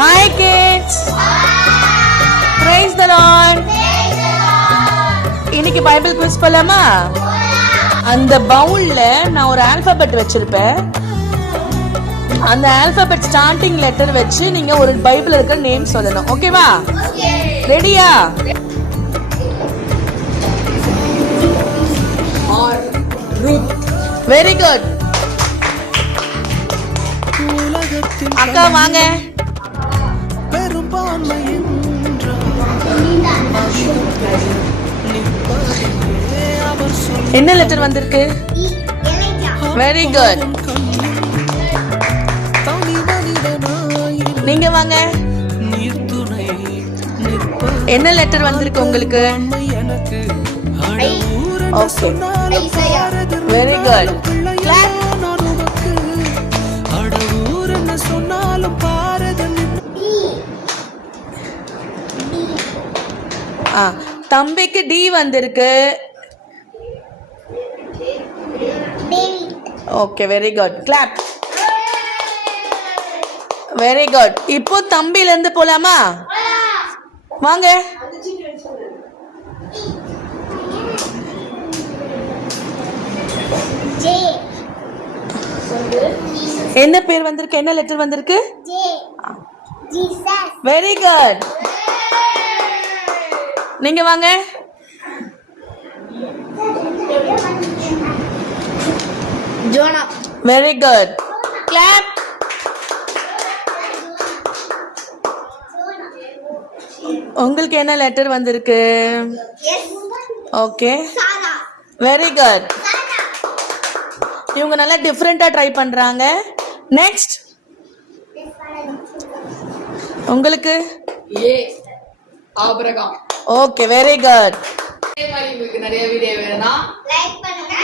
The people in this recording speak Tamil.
Hi kids. Praise the Lord. இன்னைக்கு பைபிள் குவிஸ் போலாமா? அந்த பவுல்ல நான் ஒரு ஆல்பபெட் வச்சிருப்பேன். அந்த ஆல்பபெட் ஸ்டார்டிங் லெட்டர் வச்சு நீங்க ஒரு பைபிள்ல இருக்கிற நேம் சொல்லணும். ஓகேவா? ரெடியா? Very good. அக்கா வாங்க. என்ன லெட்டர் வந்திருக்கு? Very good. நீங்க வாங்க. என்ன லெட்டர் வந்திருக்கு உங்களுக்கு? Okay very good. தம்பிக்கு டி வந்திருக்கு. Okay very good. Clap. Very good. இப்போ தம்பில இருந்து போலாமா? வாங்க. என்ன பேர் வந்திருக்கு? என்ன லெட்டர் வந்திருக்கு? Very good. நீங்க வாங்க. ஜோனா. Very good. கிளாப். உங்களுக்கு என்ன லெட்டர் வந்திருக்கு? Okay very good. இவங்க நல்லா டிஃப்ரெண்டா ட்ரை பண்றாங்க. நெக்ஸ்ட் உங்களுக்கு ஆபிரகாம். Okay very good. இதே மாதிரி உங்களுக்கு நிறைய வீடியோ வேணும்னா லைக் பண்ணுங்க.